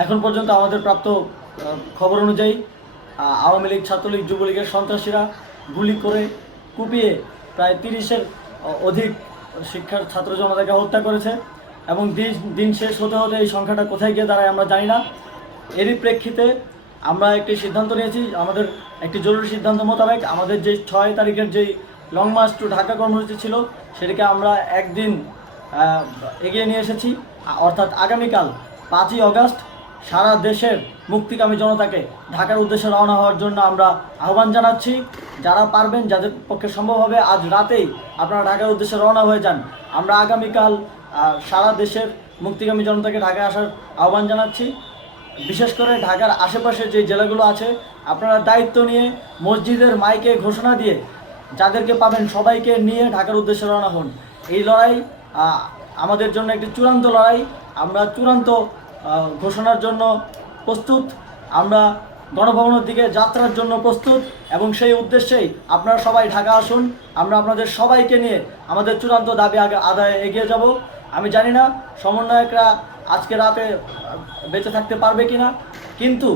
এখন পর্যন্ত আমাদের প্রাপ্ত খবর অনুযায়ী আওয়ামী লীগ, ছাত্রলীগ, যুবলীগের সন্ত্রাসীরা গুলি করে কুপিয়ে প্রায় 30-এর অধিক শিক্ষার ছাত্র জনতাকে হত্যা করেছে এবং দিন শেষ হতে হতে এই সংখ্যাটা কোথায় গিয়ে দাঁড়ায় আমরা জানি না। এরই প্রেক্ষিতে আমরা একটি সিদ্ধান্ত নিয়েছি, আমাদের একটি জরুরি সিদ্ধান্ত মোতাবেক আমাদের যে 6 তারিখের যেই লং মার্চ টু ঢাকা কর্মসূচি ছিল সেটিকে আমরা একদিন এগিয়ে নিয়ে এসেছি, অর্থাৎ আগামীকাল 5ই অগাস্ট সারা দেশের মুক্তিকামী জনতাকে ঢাকার উদ্দেশ্যে রওনা হওয়ার জন্য আমরা আহ্বান জানাচ্ছি। যারা পারবেন, যাদের পক্ষে সম্ভব হবে, আজ রাতেই আপনারা ঢাকার উদ্দেশ্যে রওনা হয়ে যান। আমরা আগামীকাল সারা দেশের মুক্তিকামী জনতাকে ঢাকায় আসার আহ্বান জানাচ্ছি। বিশেষ করে ঢাকার আশেপাশে যে জেলাগুলো আছে আপনারা দায়িত্ব নিয়ে মসজিদের মাইকে ঘোষণা দিয়ে যাদেরকে পাবেন সবাইকে নিয়ে ঢাকার উদ্দেশ্যে রওনা হন। এই লড়াই আমাদের জন্য একটি চূড়ান্ত লড়াই। আমরা চূড়ান্ত ঘোষণার জন্য প্রস্তুত, আমরা গণভবনের দিকে যাত্রার জন্য প্রস্তুত এবং সেই উদ্দেশ্যেই আপনারা সবাই ঢাকা আসুন। আমরা আপনাদের সবাইকে নিয়ে আমাদের চূড়ান্ত দাবি আদায়ে এগিয়ে যাব। আমি জানি না সমন্বয়করা আজকে রাতে বেঁচে থাকতে পারবে কিনা, কিন্তু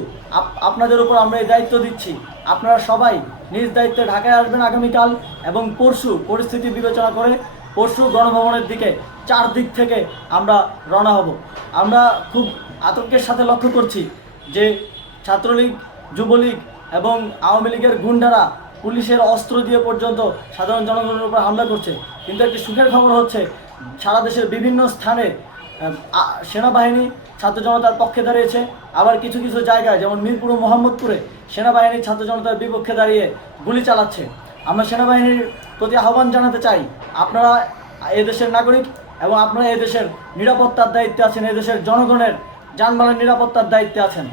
আপনাদের উপর আমরা এই দায়িত্ব দিচ্ছি। আপনারা সবাই নিজ দায়িত্বে ঢাকায় আসবেন আগামীকাল এবং পরশু পরিস্থিতি বিবেচনা করে পরশু গণভবনের দিকে 4 দিক থেকে আমরা রওনা হব। আমরা খুব আতঙ্কের সাথে লক্ষ্য করছি যে ছাত্রলীগ, যুবলীগ এবং আওয়ামী লীগের গুন্ডারা পুলিশের অস্ত্র দিয়ে পর্যন্ত সাধারণ জনগণের উপর হামলা করছে। কিন্তু একটি সুখের খবর হচ্ছে সারা দেশের বিভিন্ন স্থানে সেনাবাহিনী ছাত্র জনতার পক্ষে দাঁড়িয়েছে, আবার কিছু কিছু জায়গায় যেমন মিরপুর ও মোহাম্মদপুরে সেনাবাহিনী ছাত্র জনতার বিপক্ষে দাঁড়িয়ে গুলি চালাচ্ছে। আমরা সেনাবাহিনীর প্রতি আহ্বান জানাতে চাই, আপনারা এদেশের নাগরিক এবং আপনারা এদেশের নিরাপত্তার দায়িত্বে আছেন, এদেশের জনগণের যানবাহনের নিরাপত্তার দায়িত্বে আছেন।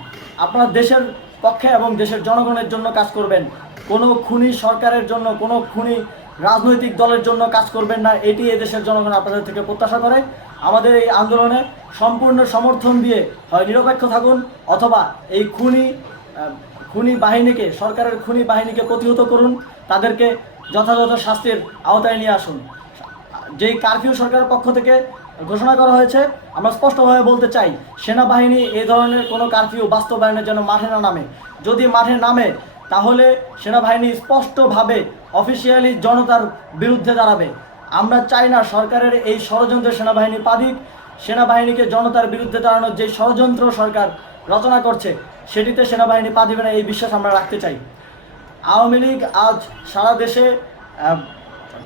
আপনারা দেশের পক্ষে এবং দেশের জনগণের জন্য কাজ করবেন, কোনো খুনি সরকারের জন্য, কোনো খুনি রাজনৈতিক দলের জন্য কাজ করবেন না। এটি এদেশের জনগণ আপনাদের থেকে প্রত্যাশা করে। আমাদের এই আন্দোলনে সম্পূর্ণ সমর্থন দিয়ে হয় নিরপেক্ষ থাকুন, অথবা এই খুনি বাহিনীকে, সরকারের খুনি বাহিনীকে প্রতিহত করুন, তাদেরকে যথাযথ শাস্তির আওতায় নিয়ে আসুন। যেই কারফিউ সরকারের পক্ষ থেকে ঘোষণা করা হয়েছে, আমরা স্পষ্টভাবে বলতে চাই সেনাবাহিনী এই ধরনের কোনো কারফিউ বাস্তবায়নের জন্য মাঠে না নামে। যদি মাঠে নামে তাহলে সেনাবাহিনী স্পষ্টভাবে অফিসিয়ালি জনতার বিরুদ্ধে দাঁড়াবে। আমরা চাই না সরকারের এই ষড়যন্ত্রে সেনাবাহিনী পা দিক। সেনাবাহিনীকে জনতার বিরুদ্ধে দাঁড়ানোর যে ষড়যন্ত্র সরকার রচনা করছে সেটিতে সেনাবাহিনী পা দিবে না, এই বিশ্বাস আমরা রাখতে চাই। আওয়ামী লীগ আজ সারা দেশে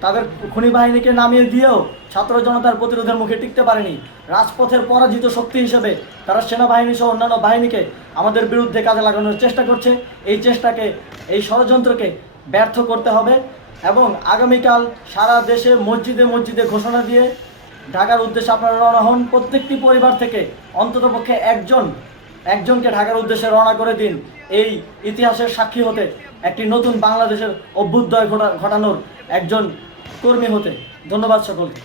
তাদের খুনি বাহিনীকে নামিয়ে দিয়েও ছাত্র জনতার প্রতিরোধের মুখে টিকতে পারেনি। রাজপথের পরাজিত শক্তি হিসেবে তারা সেনাবাহিনী সহ অন্যান্য বাহিনীকে আমাদের বিরুদ্ধে কাজে লাগানোর চেষ্টা করছে। এই চেষ্টাকে, এই ষড়যন্ত্রকে ব্যর্থ করতে হবে এবং আগামীকাল সারা দেশে মসজিদে মসজিদে ঘোষণা দিয়ে ঢাকার উদ্দেশ্যে আপনারা রওনা হন। প্রত্যেকটি পরিবার থেকে অন্ততপক্ষে একজনকে ঢাকার উদ্দেশ্যে রওনা করে দিন, এই ইতিহাসের সাক্ষী হতে, একটি নতুন বাংলাদেশের অভ্যুদয় ঘটানোর একজন কর্মী হতে। ধন্যবাদ সকলকে।